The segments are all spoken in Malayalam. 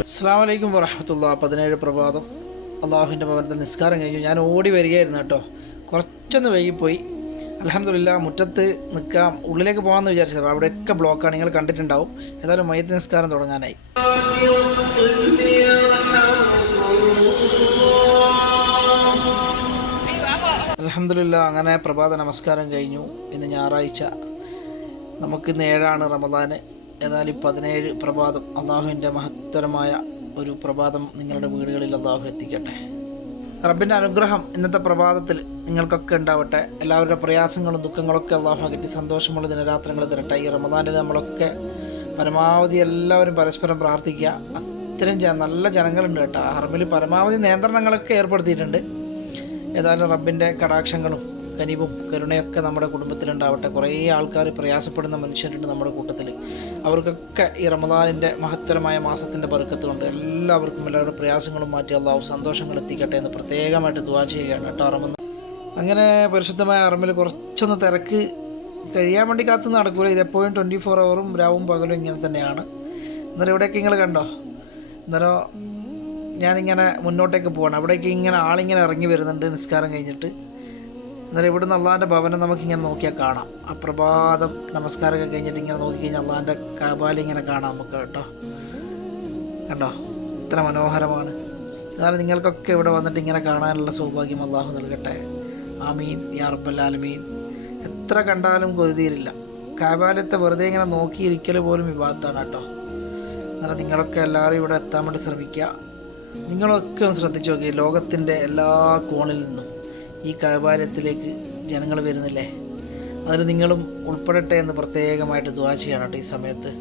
അസ്സാം വലൈക്കും പതിനേഴ് പ്രഭാതം. അള്ളാഹുവിന്റെ ഭവനത്തിൽ നിസ്കാരം കഴിഞ്ഞു. ഞാൻ ഓടി വരികയായിരുന്നു കേട്ടോ. കുറച്ചൊന്ന് വൈകിപ്പോയി. അലഹമില്ല മുറ്റത്ത് നിൽക്കാം ഉള്ളിലേക്ക് പോകാമെന്ന് വിചാരിച്ചത്. അവിടെയൊക്കെ ബ്ലോക്കാണ് നിങ്ങൾ കണ്ടിട്ടുണ്ടാവും. ഏതായാലും മയത്ത് നിസ്കാരം തുടങ്ങാനായി. അലഹമില്ല അങ്ങനെ പ്രഭാത നമസ്കാരം കഴിഞ്ഞു. ഇന്ന് ഞായറാഴ്ച. നമുക്കിന്ന് ഏഴാണ് റമദാന്. ഏതായാലും ഈ പതിനേഴ് പ്രഭാതം അള്ളാഹുവിന്റെ മഹത്തരമായ ഒരു പ്രഭാതം നിങ്ങളുടെ വീടുകളിൽ അള്ളാഹു എത്തിക്കട്ടെ. റബ്ബിന്റെ അനുഗ്രഹം ഇന്നത്തെ പ്രഭാതത്തിൽ നിങ്ങൾക്കൊക്കെ ഉണ്ടാവട്ടെ. എല്ലാവരുടെ പ്രയാസങ്ങളും ദുഃഖങ്ങളൊക്കെ അള്ളാഹു അകറ്റി സന്തോഷമുള്ള ദിനരാത്രങ്ങൾ തരട്ടെ. ഈ റമദാനിൽ നമ്മളൊക്കെ പരമാവധി എല്ലാവരും പരസ്പരം പ്രാർത്ഥിക്കുക. അത്രയും നല്ല ജനങ്ങളുണ്ട് കേട്ടോ. ഹർമിൽ പരമാവധി നിയന്ത്രണങ്ങളൊക്കെ ഏർപ്പെടുത്തിയിട്ടുണ്ട്. ഏതായാലും റബ്ബിന്റെ കടാക്ഷങ്ങളും കനിവും കരുണയൊക്കെ നമ്മുടെ കുടുംബത്തിലുണ്ടാവട്ടെ. കുറേ ആൾക്കാർ പ്രയാസപ്പെടുന്ന മനുഷ്യരുണ്ട് നമ്മുടെ കൂട്ടത്തിൽ. അവർക്കൊക്കെ ഈ റമദാനിന്റെ മഹത്തരമായ മാസത്തിന്റെ ബറുക്കത്ത് കൊണ്ട് എല്ലാവർക്കും എല്ലാവരുടെ പ്രയാസങ്ങളും മാറ്റി അള്ളാഹു സന്തോഷങ്ങൾ എത്തിക്കട്ടെ എന്ന് പ്രത്യേകമായിട്ട് ദുവാ ചെയ്യുകയാണ് കേട്ടോ അറമെന്ന് അങ്ങനെ പരിശുദ്ധമായ അറമിൽ കുറച്ചൊന്ന് തിരക്ക് കഴിയാൻ വേണ്ടി കാത്തു നടക്കൂല. ഇതെപ്പോഴും ട്വന്റി ഫോർ അവറും രാവും പകലും ഇങ്ങനെ തന്നെയാണ്. അന്നേരം ഇവിടെയൊക്കെ നിങ്ങൾ കണ്ടോ? അന്നേരം ഞാനിങ്ങനെ മുന്നോട്ടേക്ക് പോകണം അവിടേക്ക് ഇങ്ങനെ ആളിങ്ങനെ ഇറങ്ങി വരുന്നുണ്ട് നിസ്കാരം കഴിഞ്ഞിട്ട്. അന്നേരം ഇവിടുന്ന് അള്ളാഹാന്റെ ഭവനം നമുക്കിങ്ങനെ നോക്കിയാൽ കാണാം. അപ്രഭാതം പ്രഭാതം നമസ്കാരമൊക്കെ കഴിഞ്ഞിട്ട് ഇങ്ങനെ നോക്കിക്കഴിഞ്ഞാൽ അള്ളാഹാന്റെ കാബാലി ഇങ്ങനെ കാണാം നമുക്ക് കേട്ടോ. കണ്ടോ? ഇത്ര മനോഹരമാണ്. എന്നാലും നിങ്ങൾക്കൊക്കെ ഇവിടെ വന്നിട്ട് ഇങ്ങനെ കാണാനുള്ള സൗഭാഗ്യം അള്ളാഹു നൽകട്ടെ. ആമീൻ. യാ റബ്ബൽ ആലമീൻ. എത്ര കണ്ടാലും കൊതിരില്ല കാബാലത്തെ വെറുതെ ഇങ്ങനെ നോക്കിയിരിക്കൽ പോലും വിവാദത്താണ് കേട്ടോ. എന്നാലും നിങ്ങളൊക്കെ എല്ലാവരും ഇവിടെ എത്താൻ വേണ്ടി ശ്രമിക്കുക. നിങ്ങളൊക്കെ ഒന്ന് ശ്രദ്ധിച്ചു നോക്കി ലോകത്തിന്റെ എല്ലാ കോണിൽ നിന്നും. ഈ കൈവാര്യത്തിലേക്ക് ജനങ്ങൾ വരുന്നില്ലേ അതിൽ നിങ്ങളും ഉൾപ്പെടട്ടെ എന്ന് പ്രത്യേകമായിട്ട് ദ്വാ ചെയ്യണം കേട്ടോ ഈ സമയത്ത്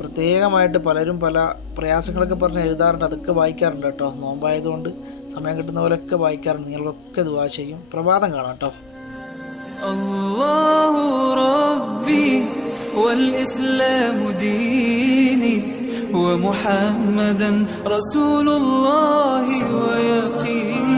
പ്രത്യേകമായിട്ട് പലരും പല പ്രയാസങ്ങളൊക്കെ പറഞ്ഞ് എഴുതാറുണ്ട് അതൊക്കെ വായിക്കാറുണ്ട് കേട്ടോ നോമ്പായതുകൊണ്ട് സമയം കിട്ടുന്ന പോലെയൊക്കെ വായിക്കാറുണ്ട് നിങ്ങൾക്കൊക്കെ ദ്വാ ചെയ്യും പ്രഭാതം കാണാം കേട്ടോ الله ربي والإسلام ديني ومحمدا رسول الله ويقيني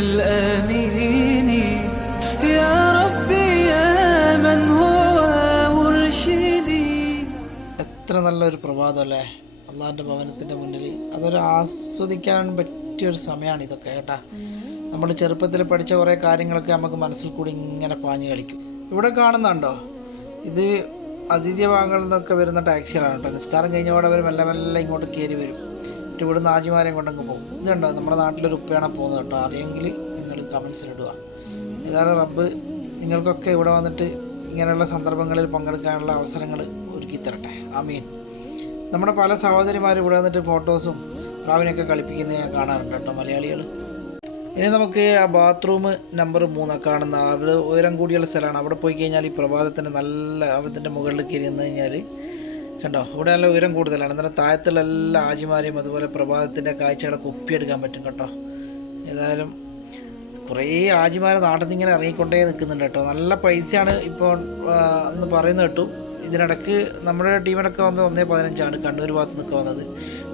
بنبيك الآمين يا ربي يا من هو مرشدي എത്ര നല്ലൊരു പ്രഭാതം അല്ലേ അള്ളാഹിൻ്റെ ഭവനത്തിൻ്റെ മുന്നിൽ അതൊരു ആസ്വദിക്കാൻ പറ്റിയൊരു സമയമാണ് ഇതൊക്കെ കേട്ടാ നമ്മൾ ചെറുപ്പത്തിൽ പഠിച്ച കുറേ കാര്യങ്ങളൊക്കെ നമുക്ക് മനസ്സിൽ കൂടി ഇങ്ങനെ പാഞ്ഞു കളിക്കും ഇവിടെ കാണുന്നുണ്ടോ ഇത് അതിഥ്യ ഭാഗങ്ങളിൽ നിന്നൊക്കെ വരുന്ന ടാക്സികളാണ് കേട്ടോ നിസ്കാരം കഴിഞ്ഞപാടെ അവർ മെല്ലെ മെല്ലെ ഇങ്ങോട്ട് കയറി വരും എന്നിട്ട് ഇവിടുന്ന് ആജിമാരെയും കൊണ്ടങ്ങ് പോകും. ഇതുണ്ടോ? നമ്മുടെ നാട്ടിലൊരു ഉപ്പയാണ് പോകുന്നത് കേട്ടോ. അറിയെങ്കിൽ നിങ്ങൾ കമൻസിലിടുക ഏതായാലും റബ്ബ് നിങ്ങൾക്കൊക്കെ ഇവിടെ വന്നിട്ട് ഇങ്ങനെയുള്ള സന്ദർഭങ്ങളിൽ പങ്കെടുക്കാനുള്ള അവസരങ്ങൾ ഒരുക്കി തരട്ടെ. ആമീൻ. നമ്മുടെ പല സഹോദരിമാരും ഇവിടെ വന്നിട്ട് ഫോട്ടോസും പ്രാവിനെയൊക്കെ കളിപ്പിക്കുന്നത് ഞാൻ കാണാറുണ്ട് കേട്ടോ മലയാളികൾ. ഇനി നമുക്ക് ആ ബാത്റൂം നമ്പർ മൂന്ന് കാണുന്ന അവിടെ ഉയരം കൂടിയുള്ള സ്ഥലമാണ്. അവിടെ പോയി കഴിഞ്ഞാൽ ഈ പ്രഭാതത്തിന്റെ നല്ല അതിന്റെ മുകളിൽ കയറി നിന്ന് കഴിഞ്ഞാൽ കണ്ടോ? ഇവിടെ നല്ല ഉയരം കൂടുതലാണ്. അന്നേരം താഴത്തുള്ള എല്ലാ ആജിമാരെയും അതുപോലെ പ്രഭാതത്തിന്റെ കാഴ്ചകളൊക്കെ ഒപ്പിയെടുക്കാൻ പറ്റും കേട്ടോ. ഏതായാലും കുറേ ആജിമാരെ നാട്ടിൽ നിന്ന് ഇങ്ങനെ ഇറങ്ങിക്കൊണ്ടേ നിൽക്കുന്നുണ്ട് കേട്ടോ. നല്ല പൈസയാണ് ഇപ്പോൾ എന്ന് പറയുന്നത് കേട്ടു. ഇതിനിടക്ക് നമ്മുടെ ടീമിനൊക്കെ വന്നത് ഒന്നേ പതിനഞ്ചാണ്. കണ്ണൂർ ഭാഗത്ത് നിന്നൊക്കെ വന്നത്.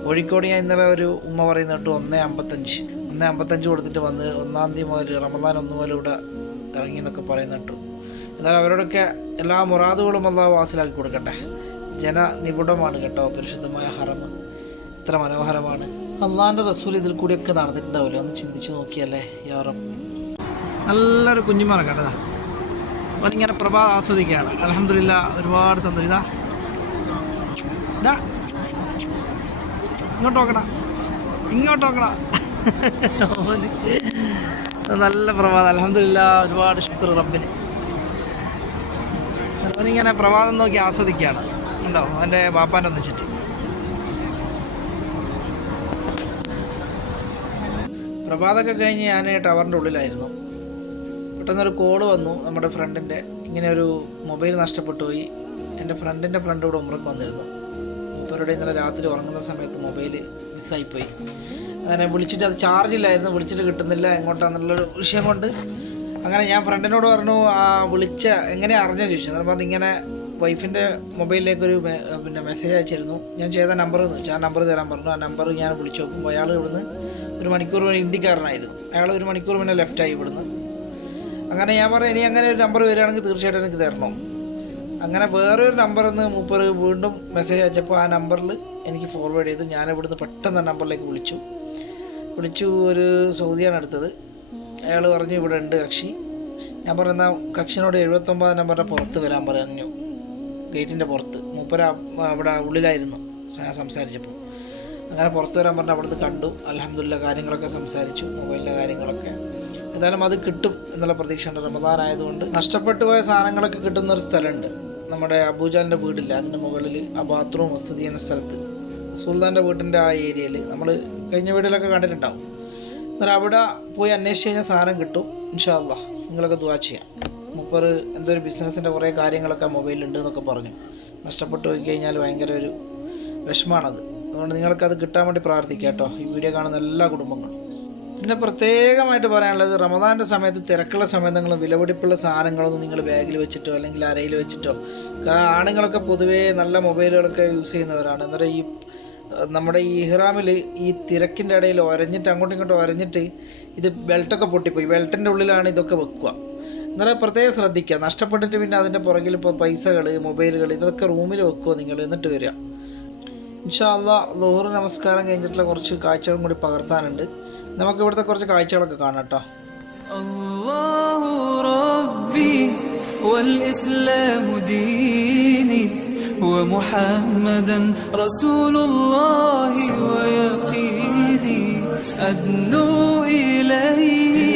കോഴിക്കോട് ഞാൻ ഇന്നലെ ഒരു ഉമ്മ പറയുന്ന കേട്ടു ഒന്നേ അമ്പത്തഞ്ച്. ഒന്നേ അമ്പത്തഞ്ച് കൊടുത്തിട്ട് വന്ന് ഒന്നാം തീയതി മുതൽ റമദാൻ ഒന്ന് മുതൽ ഇവിടെ ഇറങ്ങി എന്നൊക്കെ പറയുന്ന കേട്ടു. എന്നാലും അവരോടൊക്കെ എല്ലാ മുറാദുകളും അള്ളാഹ് വാസിലാക്കി കൊടുക്കട്ടെ. ജനനിപുടമാണ് കേട്ടോ പരിശുദ്ധമായ ഹറമ് എത്ര മനോഹരമാണ്. അള്ളാഹിന്റെ റസൂൽ ഇതിൽ കൂടിയൊക്കെ നടന്നിട്ടുണ്ടാവില്ലേ ഒന്ന് ചിന്തിച്ച് നോക്കിയല്ലേ യോറം നല്ലൊരു കുഞ്ഞുമാണ് കേട്ടതാ അപ്പം ഇങ്ങനെ പ്രഭാ ആസ്വദിക്കുകയാണ്. അലഹമില്ല ഒരുപാട് സന്തോഷം. ഇങ്ങോട്ട് നോക്കണ ഇങ്ങോട്ട് നോക്കണ നല്ല പ്രഭാതം. അലഹമില്ല ഒരുപാട് ശുക്ർ റബ്ബിന്. അവനിങ്ങനെ പ്രഭാതം നോക്കി ആസ്വദിക്കുകയാണ്. ഉണ്ടോ എന്റെ ബാപ്പാന്റെ ഒന്നിച്ചിട്ട് പ്രഭാതമൊക്കെ കഴിഞ്ഞ് ഞാൻ ടവറിന്റെ ഉള്ളിലായിരുന്നു. പെട്ടെന്നൊരു കോൾ വന്നു നമ്മുടെ ഫ്രണ്ടിന്റെ. ഇങ്ങനെ ഒരു മൊബൈൽ നഷ്ടപ്പെട്ടു പോയി എന്റെ ഫ്രണ്ടിന്റെ ഫ്രണ്ട് ഇവിടെ ഉമ്രക്ക് വന്നിരുന്നു. മൂപ്പരുടെ ഇന്നലെ രാത്രി ഉറങ്ങുന്ന സമയത്ത് മൊബൈൽ മിസ്സായിപ്പോയി. അങ്ങനെ വിളിച്ചിട്ട് അത് ചാർജ് ഇല്ലായിരുന്നു. വിളിച്ചിട്ട് കിട്ടുന്നില്ല. എങ്ങോട്ടാണെന്നുള്ളൊരു വിഷയം കൊണ്ട്. അങ്ങനെ ഞാൻ ഫ്രണ്ടിനോട് പറഞ്ഞു ആ വിളിച്ച എങ്ങനെ അറിഞ്ഞു ചോദിച്ചു. അന്നേരം പറഞ്ഞു ഇങ്ങനെ വൈഫിന്റെ മൊബൈലിലേക്ക് ഒരു പിന്നെ മെസ്സേജ് അയച്ചിരുന്നു. ഞാൻ ചെയ്ത നമ്പർ എന്ന് വെച്ചാൽ ആ നമ്പർ തരാൻ പറഞ്ഞു. ആ നമ്പർ ഞാൻ വിളിച്ചു നോക്കുമ്പോൾ അയാൾ ഇവിടുന്ന് ഒരു മണിക്കൂർ മുന്നേ ഹിന്ദിക്കാരനായിരുന്നു അയാൾ ഒരു മണിക്കൂർ മുന്നേ ലെഫ്റ്റായി ഇവിടുന്ന്. അങ്ങനെ ഞാൻ പറഞ്ഞു ഇനി അങ്ങനെ ഒരു നമ്പർ വരികയാണെങ്കിൽ തീർച്ചയായിട്ടും എനിക്ക് തരണം. അങ്ങനെ വേറൊരു നമ്പറിന്ന് മൂപ്പർ വീണ്ടും മെസ്സേജ് അയച്ചപ്പോൾ ആ നമ്പറിൽ എനിക്ക് ഫോർവേഡ് ചെയ്തു. ഞാൻ ഇവിടുന്ന് പെട്ടെന്ന് ആ നമ്പറിലേക്ക് വിളിച്ചു. വിളിച്ചു ഒരു സൗദിയാണ് എടുത്തത് അയാൾ പറഞ്ഞു ഇവിടെ ഉണ്ട് കക്ഷി. ഞാൻ പറയുന്ന കക്ഷിനോട് എഴുപത്തൊമ്പത് നമ്പറിന്റെ പുറത്ത് വരാൻ പറഞ്ഞു. ഗേറ്റിന്റെ പുറത്ത്. മൂപ്പര അവിടെ ഉള്ളിലായിരുന്നു സംസാരിച്ചപ്പോൾ. അങ്ങനെ പുറത്ത് വരാൻ പറഞ്ഞ് അവിടുന്ന് കണ്ടു. അലഹമില്ല കാര്യങ്ങളൊക്കെ സംസാരിച്ചു മൊബൈലിലെ കാര്യങ്ങളൊക്കെ. എന്തായാലും അത് കിട്ടും എന്നുള്ള പ്രതീക്ഷയുണ്ട് റമദാൻ ആയതുകൊണ്ട് നഷ്ടപ്പെട്ടു പോയ സാധനങ്ങളൊക്കെ കിട്ടുന്ന ഒരു സ്ഥലമുണ്ട്. നമ്മുടെ അബൂജാലിന്റെ വീടില്ല. അതിന്റെ മുകളിൽ ആ ബാത്റൂം സ്ഥിതി ചെയ്യുന്ന സ്ഥലത്ത്. സുൽത്താന്റെ വീട്ടിന്റെ ആ ഏരിയയിൽ നമ്മൾ കഴിഞ്ഞ വീട്ടിലൊക്കെ കണ്ടിട്ടുണ്ടാവും. എന്നാൽ അവിടെ പോയി അന്വേഷിച്ച് കഴിഞ്ഞാൽ സാധനം കിട്ടും. ഇൻഷാല്ല നിങ്ങളൊക്കെ ദുവാ ചെയ്യാം. മുപ്പർ എന്തോ ഒരു ബിസിനസ്സിന്റെ കുറേ കാര്യങ്ങളൊക്കെ മൊബൈലിലുണ്ട് എന്നൊക്കെ പറഞ്ഞു. നഷ്ടപ്പെട്ടു പോയി കഴിഞ്ഞാൽ ഭയങ്കര ഒരു വിഷമാണത്. അതുകൊണ്ട് നിങ്ങൾക്കത് കിട്ടാൻ വേണ്ടി പ്രാർത്ഥിക്കുക കേട്ടോ. ഈ വീഡിയോ കാണുന്ന എല്ലാ കുടുംബങ്ങളും. പിന്നെ പ്രത്യേകമായിട്ട് പറയാനുള്ളത് റമദാന്റെ സമയത്ത് തിരക്കുള്ള സമയത്ത് നിങ്ങൾ വിലപിടിപ്പുള്ള സാധനങ്ങളൊന്നും നിങ്ങൾ ബാഗിൽ വെച്ചിട്ടോ അല്ലെങ്കിൽ അരയിൽ വെച്ചിട്ടോ കാരണം ആണുങ്ങളൊക്കെ പൊതുവേ നല്ല മൊബൈലുകളൊക്കെ യൂസ് ചെയ്യുന്നവരാണ്. അന്നേരം ഈ നമ്മുടെ ഈ ഇഹ്റാമിൽ ഈ തിരക്കിന്റെ ഇടയിൽ ഒരഞ്ഞിട്ട് അങ്ങോട്ടും ഇങ്ങോട്ടും ഒരഞ്ഞിട്ട് ഇത് ബെൽറ്റൊക്കെ പൊട്ടിപ്പോയി. ബെൽറ്റിന്റെ ഉള്ളിലാണ് ഇതൊക്കെ വെക്കുക. അന്നേരം പ്രത്യേകം ശ്രദ്ധിക്കുക നഷ്ടപ്പെട്ടിട്ട് പിന്നെ അതിൻ്റെ പുറകിൽ ഇപ്പോൾ പൈസകൾ മൊബൈലുകൾ ഇതൊക്കെ റൂമിൽ വെക്കുമോ നിങ്ങൾ എന്നിട്ട് വരിക ഇൻഷാല്ല ലോഹറ് നമസ്കാരം കഴിഞ്ഞിട്ടുള്ള കുറച്ച് കാഴ്ചകളും കൂടി പകർത്താനുണ്ട് നമുക്ക് ഇവിടുത്തെ കുറച്ച് കാഴ്ചകളൊക്കെ കാണാം കേട്ടോ الله ربي والإسلام ديني ومحمدا رسول الله ويقيني أدنو إليه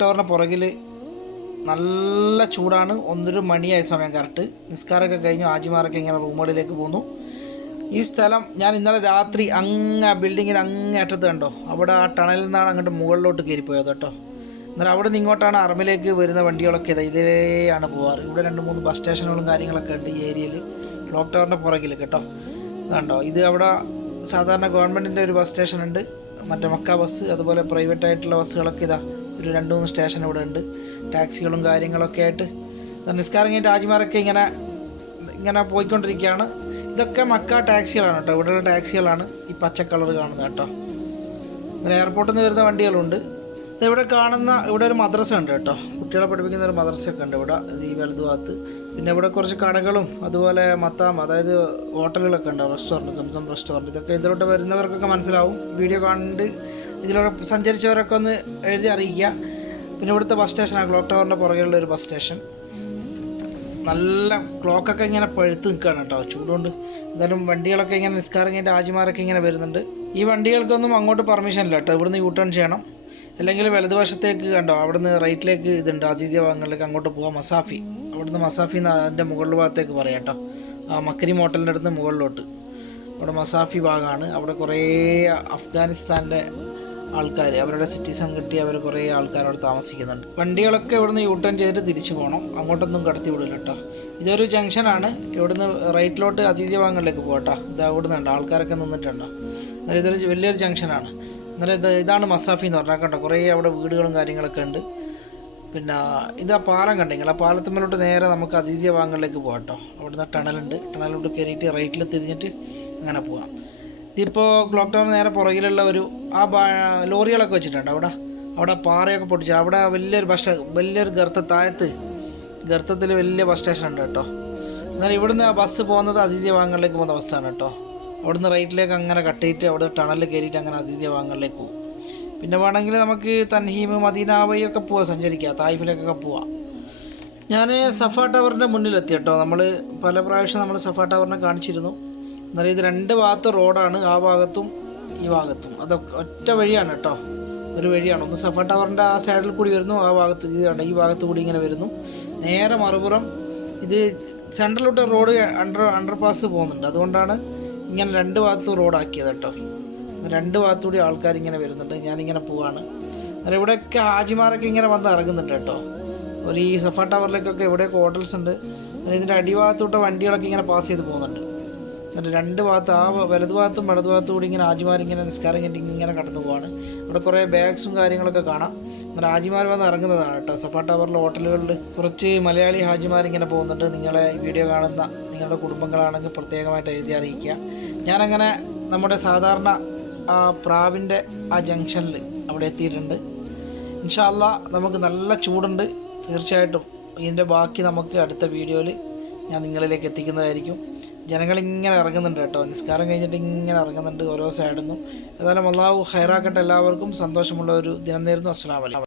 ടവറിന്റെ പുറകിൽ നല്ല ചൂടാണ്. ഒന്നൊരു മണിയായ സമയം കറക്റ്റ് നിസ്കാരമൊക്കെ കഴിഞ്ഞു. ആജിമാരൊക്കെ ഇങ്ങനെ റൂമുകളിലേക്ക് പോന്നു. ഈ സ്ഥലം ഞാൻ ഇന്നലെ രാത്രി അങ്ങ് ബിൽഡിങ്ങിന് അങ്ങ് അറ്റത്ത് കണ്ടോ? അവിടെ ആ ടണലിൽ നിന്നാണ് അങ്ങോട്ട് മുകളിലോട്ട് കയറിപ്പോയത് കേട്ടോ. എന്നാൽ അവിടെ നിന്ന് ഇങ്ങോട്ടാണ് അറമിലേക്ക് വരുന്ന വണ്ടികളൊക്കെ ഇതാ ഇതിലെയാണ് പോവാറ്. ഇവിടെ രണ്ട് മൂന്ന് ബസ് സ്റ്റേഷനുകളും കാര്യങ്ങളൊക്കെ ഉണ്ട് ഈ ഏരിയയിൽ ക്ലോക്ക് ടവറിന്റെ പുറകിൽ കേട്ടോ. കണ്ടോ? ഇത് അവിടെ സാധാരണ ഗവൺമെന്റിന്റെ ഒരു ബസ് സ്റ്റേഷൻ ഉണ്ട്. മറ്റേ മക്ക ബസ് അതുപോലെ പ്രൈവറ്റ് ആയിട്ടുള്ള ബസ്സുകളൊക്കെ ഇതാ ഒരു രണ്ട് മൂന്ന് സ്റ്റേഷൻ ഇവിടെ ഉണ്ട്. ടാക്സികളും കാര്യങ്ങളൊക്കെ ആയിട്ട് ദാ നിസ്കാരം കഴിഞ്ഞ ആജിമാരൊക്കെ ഇങ്ങനെ ഇങ്ങനെ പോയിക്കൊണ്ടിരിക്കുകയാണ്. ഇതൊക്കെ മക്ക ടാക്സികളാണ് കേട്ടോ. ഇവിടെ ടാക്സികളാണ് ഈ പച്ച കളർ കാണുന്നത് കേട്ടോ. അങ്ങനെ എയർപോർട്ടിൽ നിന്ന് വരുന്ന വണ്ടികളുണ്ട്. ഇത് ഇവിടെ കാണുന്ന ഇവിടെ ഒരു മദ്രസ ഉണ്ട് കേട്ടോ. കുട്ടികളെ പഠിപ്പിക്കുന്ന ഒരു മദ്രസയൊക്കെ ഉണ്ട് ഇവിടെ. ഈ വലതു ഭാഗത്ത്. പിന്നെ ഇവിടെ കുറച്ച് കടകളും അതുപോലെ മത്താം അതായത് ഹോട്ടലുകളൊക്കെ ഉണ്ടാവും റെസ്റ്റോറന്റ് സംസം റെസ്റ്റോറന്റ്. ഇതൊക്കെ ഇതിലോട്ട് വരുന്നവർക്കൊക്കെ മനസ്സിലാവും. വീഡിയോ കണ്ട് ഇതിലൂടെ സഞ്ചരിച്ചവരൊക്കെ ഒന്ന് എഴുതി അറിയിക്കുക. പിന്നെ ഇവിടുത്തെ ബസ് സ്റ്റേഷനാണ് ക്ലോക്ക് ടവറിന്റെ പുറകെയുള്ള ഒരു ബസ് സ്റ്റേഷൻ നല്ല ക്ലോക്കൊക്കെ ഇങ്ങനെ പഴുത്ത് നിൽക്കുകയാണ് കേട്ടോ. ചൂടുകൊണ്ട് എന്തായാലും വണ്ടികളൊക്കെ ഇങ്ങനെ നിസ്കാരം കഴിഞ്ഞ ആജിമാരൊക്കെ ഇങ്ങനെ വരുന്നുണ്ട്. ഈ വണ്ടികൾക്കൊന്നും അങ്ങോട്ട് പെർമിഷൻ ഇല്ല കേട്ടോ. ഇവിടുന്ന് യൂ ടേൺ ചെയ്യണം. അല്ലെങ്കിൽ വലതുവശത്തേക്ക് കണ്ടോ അവിടുന്ന് റൈറ്റിലേക്ക് ഇതുണ്ട്. അസീസിയ ഭാഗങ്ങളിലേക്ക് അങ്ങോട്ട് പോകാം മസാഫി. അവിടുന്ന് മസാഫി അതിന്റെ മുകളിൽ ഭാഗത്തേക്ക് പറയാം കേട്ടോ. ആ മക്കരി മോട്ടലിന്റെ അടുത്ത് മുകളിലോട്ട്. അവിടെ മസാഫി ഭാഗമാണ് അവിടെ കുറേ അഫ്ഗാനിസ്ഥാന്റെ ആൾക്കാർ അവരുടെ സിറ്റിസൺ കിട്ടി അവർ കുറേ ആൾക്കാർ അവിടെ താമസിക്കുന്നുണ്ട്. വണ്ടികളൊക്കെ ഇവിടുന്ന് യൂ ടേൺ ചെയ്തിട്ട് തിരിച്ചു പോകണം അങ്ങോട്ടൊന്നും കടത്തി വിടില്ല കേട്ടോ ഇതൊരു ജംഗ്ഷനാണ്. ഇവിടുന്ന് റൈറ്റിലോട്ട് അസീസിയ ഭാഗങ്ങളിലേക്ക് പോകട്ടോ ഇത് അവിടുന്ന് നിന്നുണ്ട് ആൾക്കാരൊക്കെ നിന്നിട്ടുണ്ടോ. എന്നാൽ ഇതൊരു വലിയൊരു ജംഗ്ഷനാണ്. എന്നാൽ ഇത് ഇതാണ് മസാഫി എന്ന് പറഞ്ഞാൽ കണ്ടോ? കുറേ അവിടെ വീടുകളും കാര്യങ്ങളൊക്കെ ഉണ്ട്. പിന്നെ ഇത് ആ പാലം കണ്ടെങ്കിൽ ആ പാലത്തുമ്മലോട്ട് നേരെ നമുക്ക് അസീസിയ ഭാഗങ്ങളിലേക്ക് പോകാം കേട്ടോ അവിടുന്ന് ടണലുണ്ട്. ടണലിലോട്ട് കയറിയിട്ട് റൈറ്റിൽ തിരിഞ്ഞിട്ട് അങ്ങനെ പോവാം. ഇതിപ്പോൾ ക്ലോക്ക് ടവർ നേരെ പുറകിലുള്ള ഒരു ആ ലോറികളൊക്കെ വെച്ചിട്ടുണ്ട് അവിടെ. അവിടെ പാറയൊക്കെ പൊട്ടിച്ച് അവിടെ വലിയൊരു ബസ് വലിയൊരു ഗർത്ത താഴത്ത് ഗർത്തത്തിൽ വലിയ ബസ് സ്റ്റേഷൻ ഉണ്ട് കേട്ടോ. എന്നാൽ ഇവിടുന്ന് ആ ബസ് പോകുന്നത് അസീസിയ ഭാഗങ്ങളിലേക്ക് പോകുന്ന ബസ്സാണ് കേട്ടോ. അവിടുന്ന് റൈറ്റിലേക്ക് അങ്ങനെ കട്ടിയിട്ട് അവിടെ ടണലിൽ കയറിയിട്ട് അങ്ങനെ അസീസിയ ഭാഗങ്ങളിലേക്ക് പോകും. പിന്നെ വേണമെങ്കിൽ നമുക്ക് തൻഹീം മദീന പോവാം സഞ്ചരിക്കുക തായ്ഫിലേക്കൊക്കെ പോവാം. ഞാൻ സഫ ടവറിന്റെ മുന്നിലെത്തി കേട്ടോ. നമ്മൾ പല പ്രാവശ്യം നമ്മൾ സഫ ടവറിനെ കാണിച്ചിരുന്നു. എന്നാലും ഇത് രണ്ട് ഭാഗത്ത് റോഡാണ് ആ ഭാഗത്തും ഈ ഭാഗത്തും. അതൊക്കെ ഒറ്റ വഴിയാണ് കേട്ടോ. ഒരു വഴിയാണ്. ഒന്ന് സഫ ടവറിന്റെ ആ സൈഡിൽ കൂടി വരുന്നു ആ ഭാഗത്ത് ഇത് കണ്ടോ, ഈ ഭാഗത്ത് കൂടി ഇങ്ങനെ വരുന്നു. നേരെ മറുപുറം ഇത് സെൻട്രലോട്ട് റോഡ് അണ്ടർ അണ്ടർ പാസ് പോകുന്നുണ്ട്. അതുകൊണ്ടാണ് ഇങ്ങനെ രണ്ട് ഭാഗത്തും റോഡാക്കിയത് കേട്ടോ. രണ്ട് ഭാഗത്തുകൂടി ആൾക്കാർ ഇങ്ങനെ വരുന്നുണ്ട്. ഞാനിങ്ങനെ പോവാണ്. അന്നേരം ഇവിടെയൊക്കെ ഹാജിമാരൊക്കെ ഇങ്ങനെ വന്ന് ഇറങ്ങുന്നുണ്ട് കേട്ടോ. ഒരു ഈ സഫ ടവറിലേക്കൊക്കെ ഇവിടെയൊക്കെ ഹോട്ടൽസ് ഉണ്ട്. ഇതിന്റെ അടിഭാഗത്തോട്ട് വണ്ടികളൊക്കെ ഇങ്ങനെ പാസ് ചെയ്ത് പോകുന്നുണ്ട്. എന്നിട്ട് രണ്ട് ഭാഗത്ത് ആ വലതു ഭാഗത്തും വലതു ഭാഗത്തും കൂടി ഇങ്ങനെ ഹാജിമാരിങ്ങനെ നിസ്കാരം കഴിഞ്ഞിട്ട് ഇങ്ങനെ കടന്നു പോവാണ്. ഇവിടെ കുറേ ബാഗ്സും കാര്യങ്ങളൊക്കെ കാണാം. എന്നിട്ട് ഹാജിമാർ വന്ന് ഇറങ്ങുന്നതാണ് കേട്ടോ. സഫാ ടവറിലെ ഹോട്ടലുകളിൽ കുറച്ച് മലയാളി ഹാജിമാർ ഇങ്ങനെ പോകുന്നുണ്ട്. നിങ്ങളെ വീഡിയോ കാണുന്ന നിങ്ങളുടെ കുടുംബങ്ങളാണെങ്കിൽ പ്രത്യേകമായിട്ട് എഴുതി അറിയിക്കുക. ഞാനങ്ങനെ നമ്മുടെ സാധാരണ ആ പ്രാവിന്റെ ആ ജംഗ്ഷനിൽ അവിടെ എത്തിയിട്ടുണ്ട്. ഇൻഷാല്ല നമുക്ക് നല്ല ചൂടുണ്ട്. തീർച്ചയായിട്ടും ഇതിന്റെ ബാക്കി നമുക്ക് അടുത്ത വീഡിയോയിൽ ഞാൻ നിങ്ങളിലേക്ക് എത്തിക്കുന്നതായിരിക്കും. ജനങ്ങൾ ഇങ്ങനെ ഇറങ്ങുന്നുണ്ട് കേട്ടോ. നിസ്കാരം കഴിഞ്ഞിട്ട് ഇങ്ങനെ ഇറങ്ങുന്നുണ്ട് ഓരോ സൈഡിൽ നിന്നും ഏതായാലും അള്ളാഹു ഹൈറാക്കട്ടെ എല്ലാവർക്കും. സന്തോഷമുള്ള ഒരു ദിനം നേരുന്നു. അസ്സലാമലൈക്കും